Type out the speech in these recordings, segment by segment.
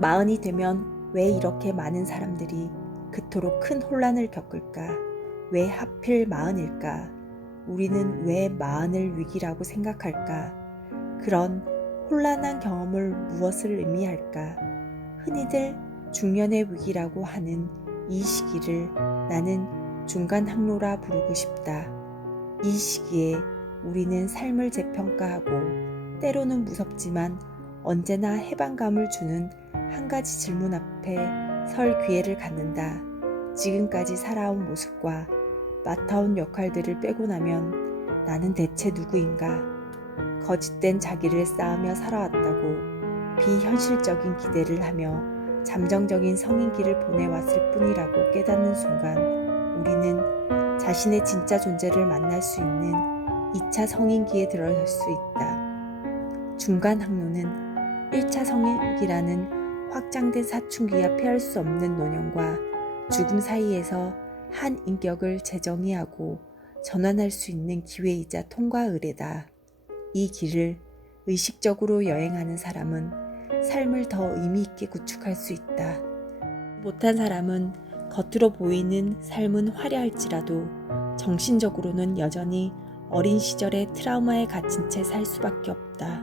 마흔이 되면 왜 이렇게 많은 사람들이 그토록 큰 혼란을 겪을까? 왜 하필 마흔일까? 우리는 왜 마흔을 위기라고 생각할까? 그런 혼란한 경험을 무엇을 의미할까? 흔히들 중년의 위기라고 하는 이 시기를 나는 중간 항로라 부르고 싶다. 이 시기에 우리는 삶을 재평가하고 때로는 무섭지만 언제나 해방감을 주는 한 가지 질문 앞에 설 기회를 갖는다. 지금까지 살아온 모습과 맡아온 역할들을 빼고 나면 나는 대체 누구인가? 거짓된 자기를 쌓으며 살아왔다고 비현실적인 기대를 하며 잠정적인 성인기를 보내왔을 뿐이라고 깨닫는 순간 우리는 자신의 진짜 존재를 만날 수 있는 2차 성인기에 들어설 수 있다. 중간 항로는 1차 성인기라는 확장된 사춘기가 피할 수 없는 노년과 죽음 사이에서 한 인격을 재정의하고 전환할 수 있는 기회이자 통과 의례다. 이 길을 의식적으로 여행하는 사람은 삶을 더 의미 있게 구축할 수 있다. 못한 사람은 겉으로 보이는 삶은 화려할지라도 정신적으로는 여전히 어린 시절의 트라우마에 갇힌 채 살 수밖에 없다.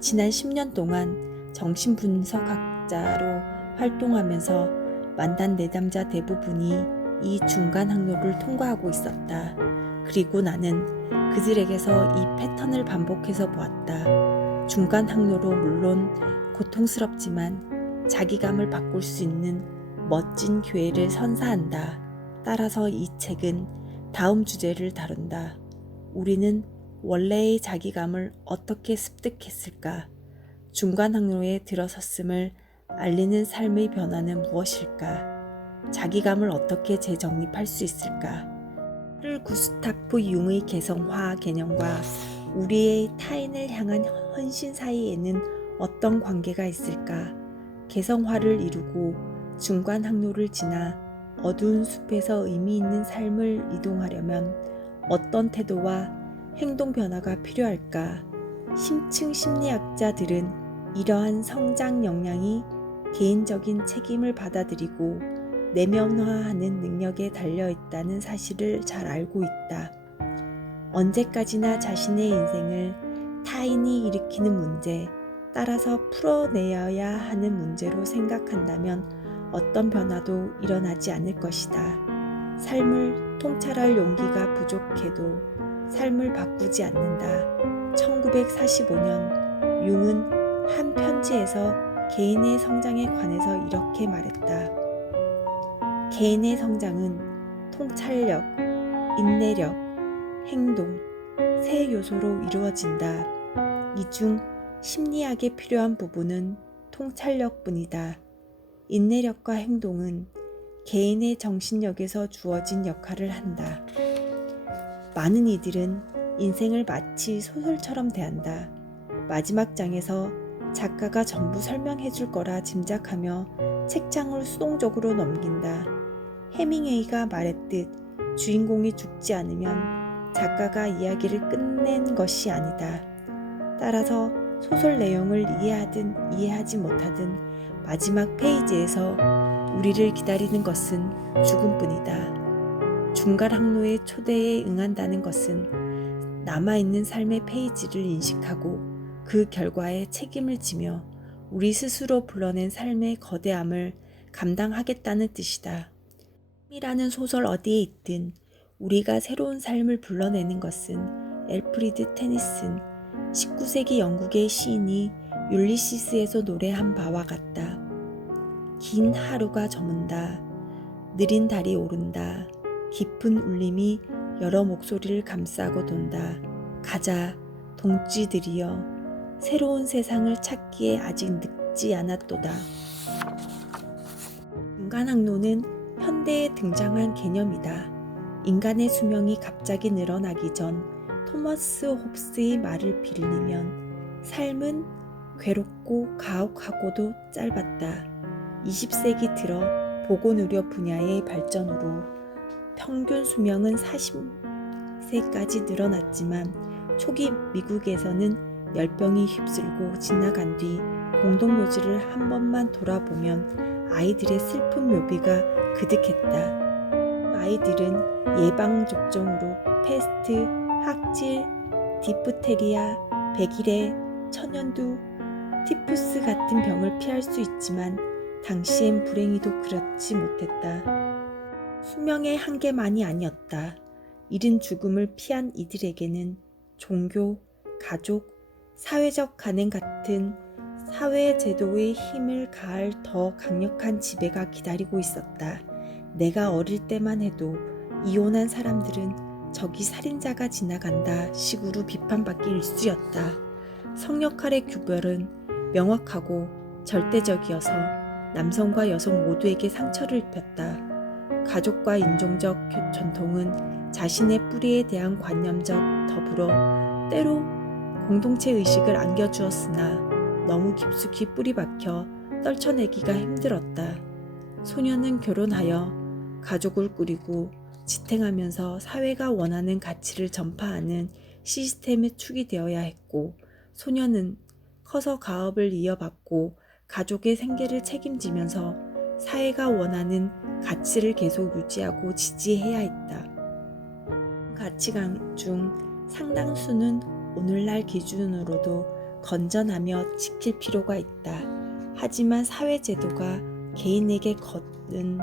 지난 10년 동안 정신분석학자로 활동하면서 만난 내담자 대부분이 이 중간 항로를 통과하고 있었다. 그리고 나는 그들에게서 이 패턴을 반복해서 보았다. 중간 항로로 물론 고통스럽지만 자기감을 바꿀 수 있는 멋진 기회를 선사한다. 따라서 이 책은 다음 주제를 다룬다. 우리는 원래의 자기감을 어떻게 습득했을까? 중간 항로에 들어섰음을 알리는 삶의 변화는 무엇일까? 자기감을 어떻게 재정립할 수 있을까? 카를 구스타프 융의 개성화 개념과 우리의 타인을 향한 헌신 사이에는 어떤 관계가 있을까? 개성화를 이루고 중간 항로를 지나 어두운 숲에서 의미 있는 삶을 이동하려면 어떤 태도와 행동 변화가 필요할까? 심층 심리학자들은 이러한 성장 역량이 개인적인 책임을 받아들이고 내면화하는 능력에 달려있다는 사실을 잘 알고 있다. 언제까지나 자신의 인생을 타인이 일으키는 문제, 따라서 풀어내어야 하는 문제로 생각한다면 어떤 변화도 일어나지 않을 것이다. 삶을 통찰할 용기가 부족해도 삶을 바꾸지 않는다. 1945년 융은 한 편지에서 개인의 성장에 관해서 이렇게 말했다. 개인의 성장은 통찰력, 인내력, 행동, 세 요소로 이루어진다. 이 중 심리학에 필요한 부분은 통찰력뿐이다. 인내력과 행동은 개인의 정신력에서 주어진 역할을 한다. 많은 이들은 인생을 마치 소설처럼 대한다. 마지막 장에서 작가가 전부 설명해 줄 거라 짐작하며 책장을 수동적으로 넘긴다. 해밍웨이가 말했듯 주인공이 죽지 않으면 작가가 이야기를 끝낸 것이 아니다. 따라서 소설 내용을 이해하든 이해하지 못하든 마지막 페이지에서 우리를 기다리는 것은 죽음뿐이다. 중간 항로의 초대에 응한다는 것은 남아있는 삶의 페이지를 인식하고 그 결과에 책임을 지며 우리 스스로 불러낸 삶의 거대함을 감당하겠다는 뜻이다. 이라는 소설 어디에 있든 우리가 새로운 삶을 불러내는 것은 엘프리드 테니슨 19세기 영국의 시인이 율리시스에서 노래한 바와 같다. 긴 하루가 저문다. 느린 달이 오른다. 깊은 울림이 여러 목소리를 감싸고 돈다. 가자, 동지들이여. 새로운 세상을 찾기에 아직 늦지 않았도다. 중간 항로는 현대에 등장한 개념이다. 인간의 수명이 갑자기 늘어나기 전 토머스 홉스의 말을 빌리면 삶은 괴롭고 가혹하고도 짧았다. 20세기 들어 보건의료 분야의 발전으로 평균 수명은 40세까지 늘어났지만 초기 미국에서는 열병이 휩쓸고 지나간 뒤 공동묘지를 한 번만 돌아보면 아이들의 슬픈 묘비가 그득했다. 아이들은 예방접종으로 패스트, 학질, 디프테리아, 백일해, 천연두, 티푸스 같은 병을 피할 수 있지만 당시엔 불행히도 그렇지 못했다. 수명의 한계만이 아니었다. 이른 죽음을 피한 이들에게는 종교, 가족, 사회적 간행 같은 사회제도의 힘을 가할 더 강력한 지배가 기다리고 있었다. 내가 어릴 때만 해도 이혼한 사람들은 저기 살인자가 지나간다 식으로 비판받기 일쑤였다. 성역할의 규별은 명확하고 절대적이어서 남성과 여성 모두에게 상처를 입혔다. 가족과 인종적 전통은 자신의 뿌리에 대한 관념적 더불어 때로 공동체 의식을 안겨주었으나 너무 깊숙이 뿌리박혀 떨쳐내기가 힘들었다. 소녀는 결혼하여 가족을 꾸리고 지탱하면서 사회가 원하는 가치를 전파하는 시스템의 축이 되어야 했고, 소녀는 커서 가업을 이어받고 가족의 생계를 책임지면서 사회가 원하는 가치를 계속 유지하고 지지해야 했다. 가치관 중 상당수는 오늘날 기준으로도 건전하며 지킬 필요가 있다. 하지만 사회제도가 개인에게 거는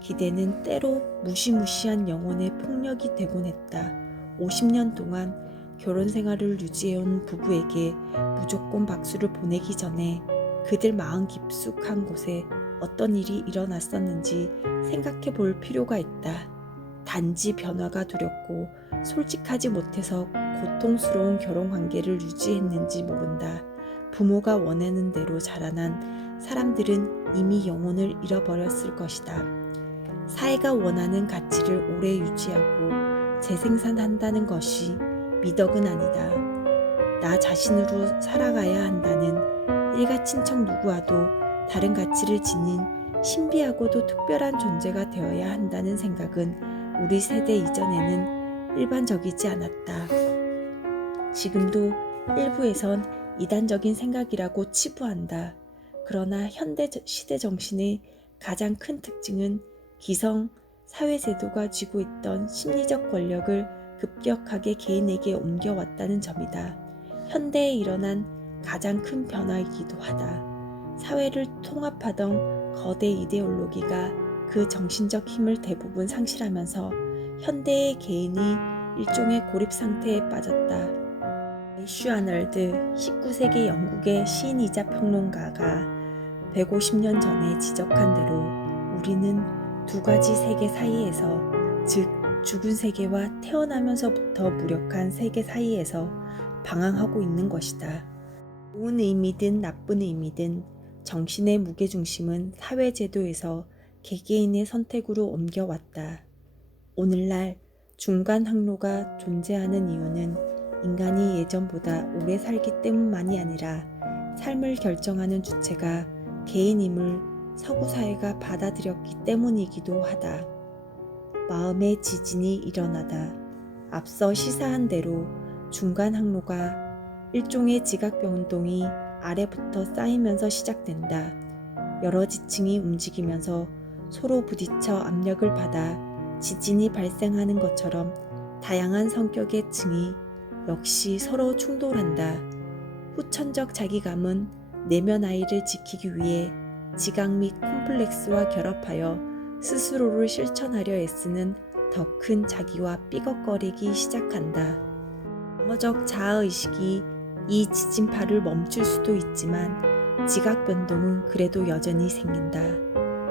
기대는 때로 무시무시한 영혼의 폭력이 되곤 했다. 50년 동안 결혼 생활을 유지해온 부부에게 무조건 박수를 보내기 전에 그들 마음 깊숙한 곳에 어떤 일이 일어났었는지 생각해 볼 필요가 있다. 단지 변화가 두렵고 솔직하지 못해서 고통스러운 결혼 관계를 유지했는지 모른다. 부모가 원하는 대로 자라난 사람들은 이미 영혼을 잃어버렸을 것이다. 사회가 원하는 가치를 오래 유지하고 재생산한다는 것이 미덕은 아니다. 나 자신으로 살아가야 한다는 일가친척 누구와도 다른 가치를 지닌 신비하고도 특별한 존재가 되어야 한다는 생각은 우리 세대 이전에는 일반적이지 않았다. 지금도 일부에선 이단적인 생각이라고 치부한다. 그러나 현대 시대 정신의 가장 큰 특징은 기성 사회제도가 쥐고 있던 심리적 권력을 급격하게 개인에게 옮겨왔다는 점이다. 현대에 일어난 가장 큰 변화이기도 하다. 사회를 통합하던 거대 이데올로기가 그 정신적 힘을 대부분 상실하면서 현대의 개인이 일종의 고립 상태에 빠졌다. 애쉬 아널드 19세기 영국의 시인이자 평론가가 150년 전에 지적한 대로 우리는 두 가지 세계 사이에서, 즉 죽은 세계와 태어나면서부터 무력한 세계 사이에서 방황하고 있는 것이다. 좋은 의미든 나쁜 의미든 정신의 무게중심은 사회제도에서 개개인의 선택으로 옮겨왔다. 오늘날 중간 항로가 존재하는 이유는 인간이 예전보다 오래 살기 때문만이 아니라 삶을 결정하는 주체가 개인임을 서구 사회가 받아들였기 때문이기도 하다. 마음의 지진이 일어나다. 앞서 시사한 대로 중간 항로가 일종의 지각 변동이 아래부터 쌓이면서 시작된다. 여러 지층이 움직이면서 서로 부딪혀 압력을 받아 지진이 발생하는 것처럼 다양한 성격의 층이 역시 서로 충돌한다. 후천적 자기감은 내면 아이를 지키기 위해 지각 및 콤플렉스와 결합하여 스스로를 실천하려 애쓰는 더 큰 자기와 삐걱거리기 시작한다. 방어적 자아의식이 이 지진파를 멈출 수도 있지만 지각 변동은 그래도 여전히 생긴다.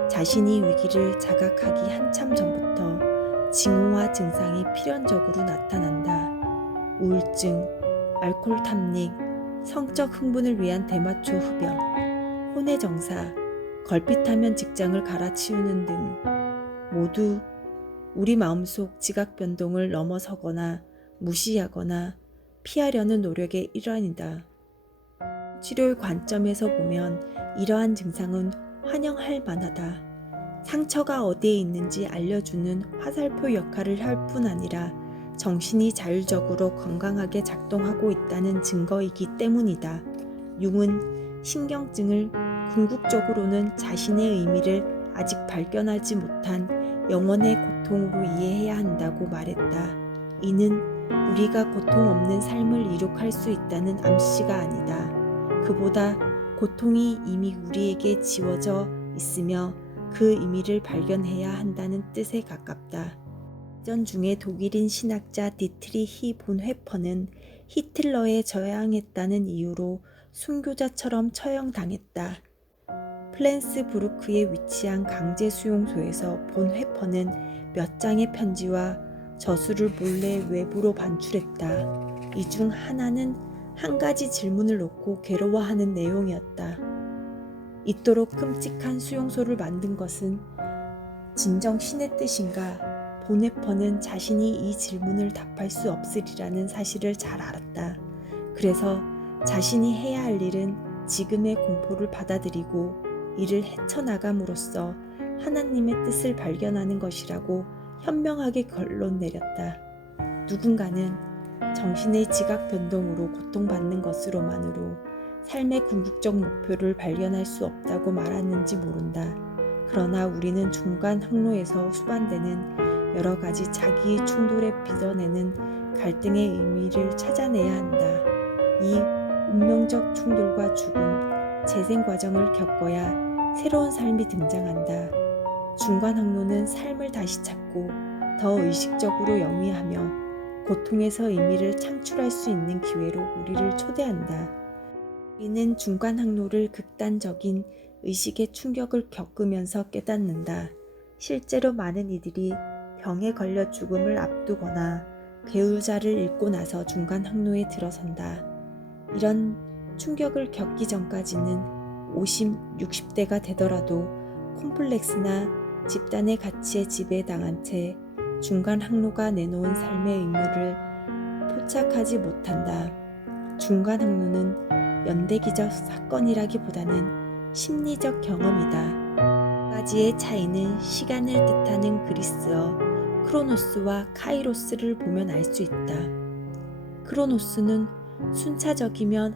자신이 위기를 자각하기 한참 전부터 징후와 증상이 필연적으로 나타난다. 우울증, 알코올 탐닉, 성적 흥분을 위한 대마초 흡연, 혼의 정사, 걸핏하면 직장을 갈아치우는 등 모두 우리 마음속 지각 변동을 넘어서거나 무시하거나 피하려는 노력의 일환이다. 치료의 관점에서 보면 이러한 증상은 환영할 만하다. 상처가 어디에 있는지 알려주는 화살표 역할을 할 뿐 아니라 정신이 자율적으로 건강하게 작동하고 있다는 증거이기 때문이다. 융은 신경증을 궁극적으로는 자신의 의미를 아직 발견하지 못한 영혼의 고통으로 이해해야 한다고 말했다. 이는 우리가 고통 없는 삶을 이룩할 수 있다는 암시가 아니다. 그보다 고통이 이미 우리에게 지워져 있으며 그 의미를 발견해야 한다는 뜻에 가깝다. 전 중에 독일인 신학자 디트리히 본회퍼는 히틀러에 저항했다는 이유로 순교자처럼 처형당했다. 플랜스부르크에 위치한 강제 수용소에서 본회퍼는 몇 장의 편지와 저수를 몰래 외부로 반출했다. 이 중 하나는 한 가지 질문을 놓고 괴로워하는 내용이었다. 이토록 끔찍한 수용소를 만든 것은 진정 신의 뜻인가? 본회퍼는 자신이 이 질문을 답할 수 없으리라는 사실을 잘 알았다. 그래서 자신이 해야 할 일은 지금의 공포를 받아들이고 이를 헤쳐나감으로써 하나님의 뜻을 발견하는 것이라고 현명하게 결론 내렸다. 누군가는 정신의 지각 변동으로 고통받는 것으로만으로 삶의 궁극적 목표를 발견할 수 없다고 말하는지 모른다. 그러나 우리는 중간 항로에서 수반되는 여러 가지 자기 충돌에 빚어내는 갈등의 의미를 찾아내야 한다. 이 운명적 충돌과 죽음, 재생 과정을 겪어야 새로운 삶이 등장한다. 중간 항로는 삶을 다시 찾고 더 의식적으로 영위하며 고통에서 의미를 창출할 수 있는 기회로 우리를 초대한다. 우리는 중간 항로를 극단적인 의식의 충격을 겪으면서 깨닫는다. 실제로 많은 이들이 병에 걸려 죽음을 앞두거나 배우자를 잃고 나서 중간 항로에 들어선다. 이런 충격을 겪기 전까지는 50, 60대가 되더라도 콤플렉스나 집단의 가치에 지배당한 채 중간 항로가 내놓은 삶의 의무를 포착하지 못한다. 중간 항로는 연대기적 사건이라기보다는 심리적 경험이다. 두 가지의 차이는 시간을 뜻하는 그리스어 크로노스와 카이로스를 보면 알 수 있다. 크로노스는 순차적이면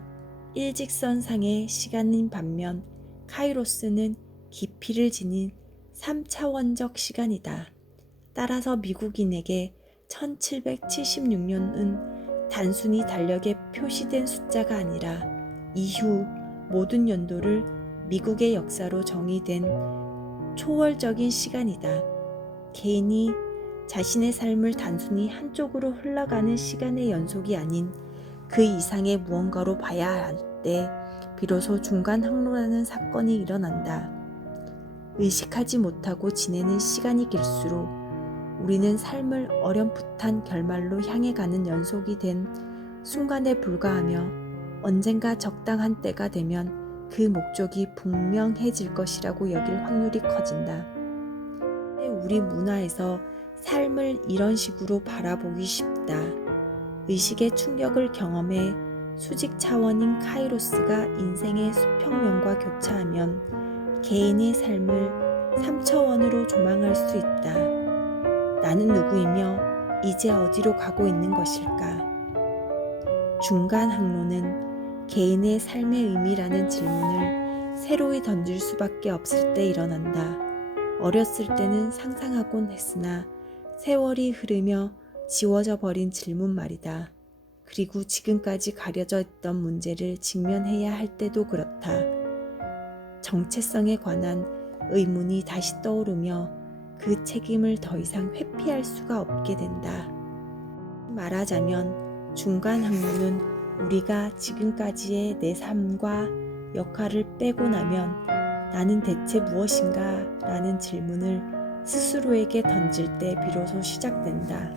일직선상의 시간인 반면 카이로스는 깊이를 지닌 3차원적 시간이다. 따라서 미국인에게 1776년은 단순히 달력에 표시된 숫자가 아니라 이후 모든 연도를 미국의 역사로 정의된 초월적인 시간이다. 개인이 자신의 삶을 단순히 한쪽으로 흘러가는 시간의 연속이 아닌 그 이상의 무언가로 봐야 할 때 비로소 중간 항로라는 사건이 일어난다. 의식하지 못하고 지내는 시간이 길수록 우리는 삶을 어렴풋한 결말로 향해 가는 연속이 된 순간에 불과하며 언젠가 적당한 때가 되면 그 목적이 분명해질 것이라고 여길 확률이 커진다. 우리 문화에서 삶을 이런 식으로 바라보기 쉽다. 의식의 충격을 경험해 수직 차원인 카이로스가 인생의 수평면과 교차하면 개인의 삶을 3차원으로 조망할 수 있다. 나는 누구이며 이제 어디로 가고 있는 것일까? 중간 항로는 개인의 삶의 의미라는 질문을 새로이 던질 수밖에 없을 때 일어난다. 어렸을 때는 상상하곤 했으나 세월이 흐르며 지워져 버린 질문 말이다. 그리고 지금까지 가려져 있던 문제를 직면해야 할 때도 그렇다. 정체성에 관한 의문이 다시 떠오르며 그 책임을 더 이상 회피할 수가 없게 된다. 말하자면 중간 항로는 우리가 지금까지의 내 삶과 역할을 빼고 나면 나는 대체 무엇인가? 라는 질문을 스스로에게 던질 때 비로소 시작된다.